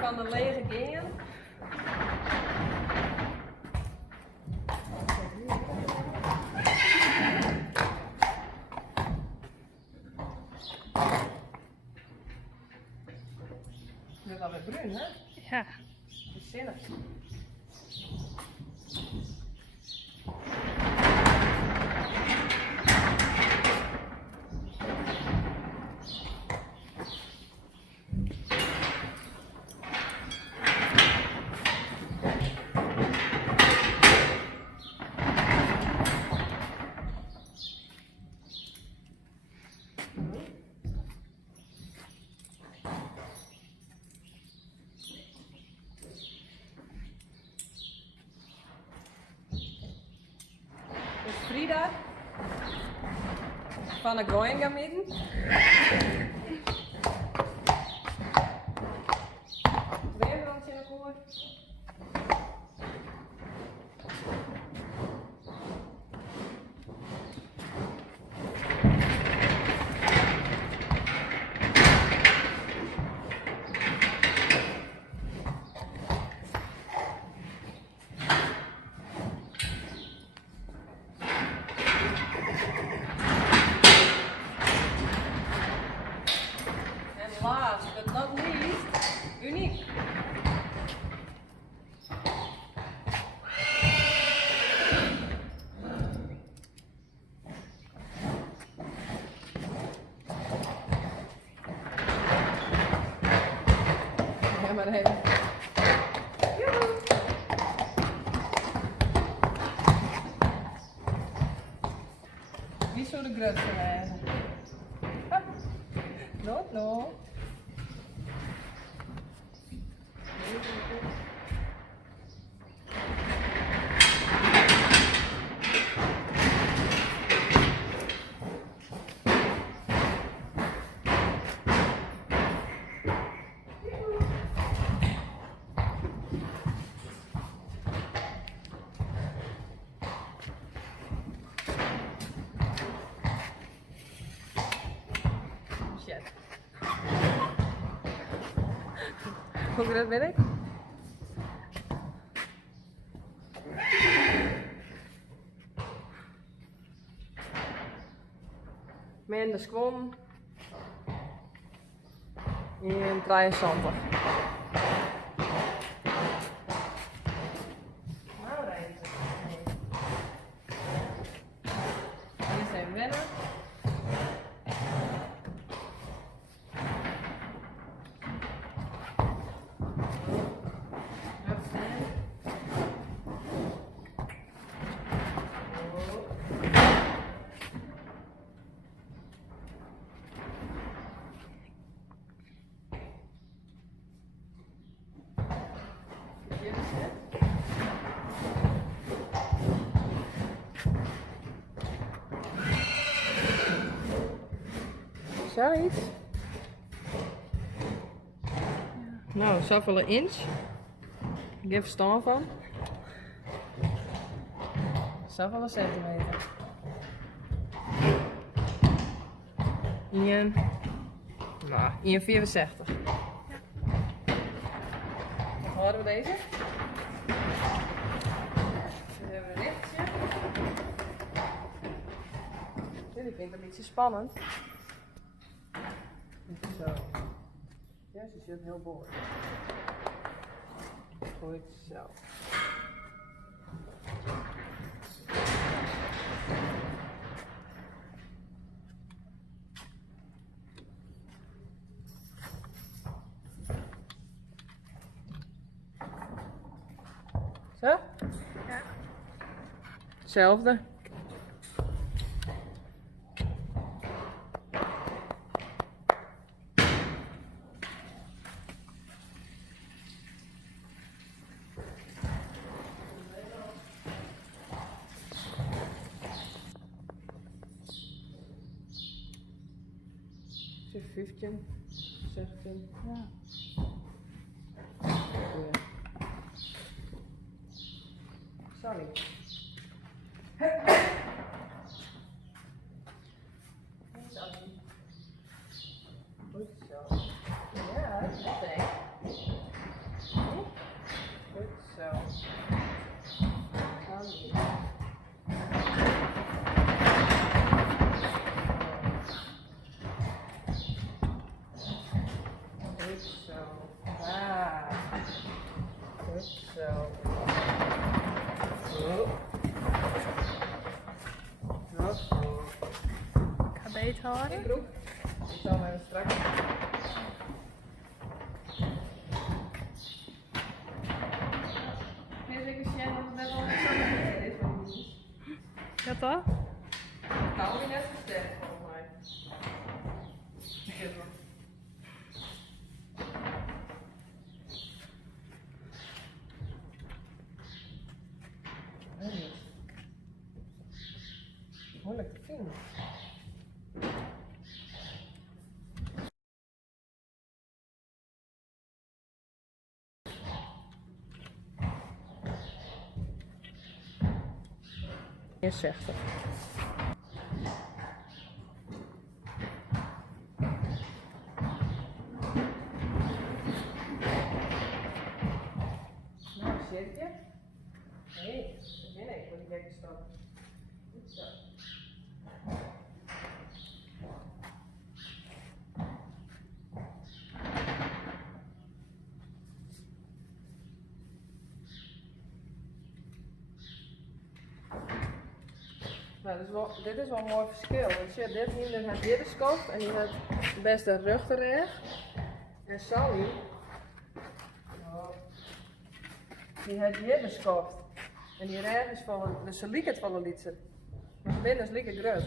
Van de lege dingen. Dit is alweer bruin, hè? Ja. Gezellig. Dus Frida van de Goingamiden. Weer wat je hoort. Last but not least, uniek. Ja, maar even. Wie zou de grootste wezen? Not no. Shit. Hoe groot ben ik? Mijn de squam in 73. Nou, reizen. Hier zijn wennen. Zoiets. Nou, zoveel een inch. Ik heb verstand van. Zoveel een centimeter. Ian. Nou, Ian 64. Dan houden we deze. Dan hebben we een lichtje. vindt het een beetje spannend. Zo. Ja, ze zit heel boord. Goed zo. Zo? Ja. Hetzelfde. Zo 15, 16. Ja. Goeie. Sorry. Goed zo. Ja, dat is het. Goed zo. Sorry. Goed zo. Ah. Goed zo. Oh. Ik ga beter In horen. broek. Ik zal hem even strak. Weet ik als jij nog net al zo beneden is van die. Ja toch? Nou, je net versterkt volgens mij. Even. Weet niet. Moeilijk te vinden. Je zegt het. Nou, zit je? Nee, dat ben ik voor die gekke stap. Goed zo. Nou, dit is wel een mooi verschil. Want je, dit hier heeft dit de skoft en die heeft best de rug terecht. En Sally, die heeft hier de skoft. En die reg is van, dus ze liekt het van een liedje. Maar binnen is lieke groot.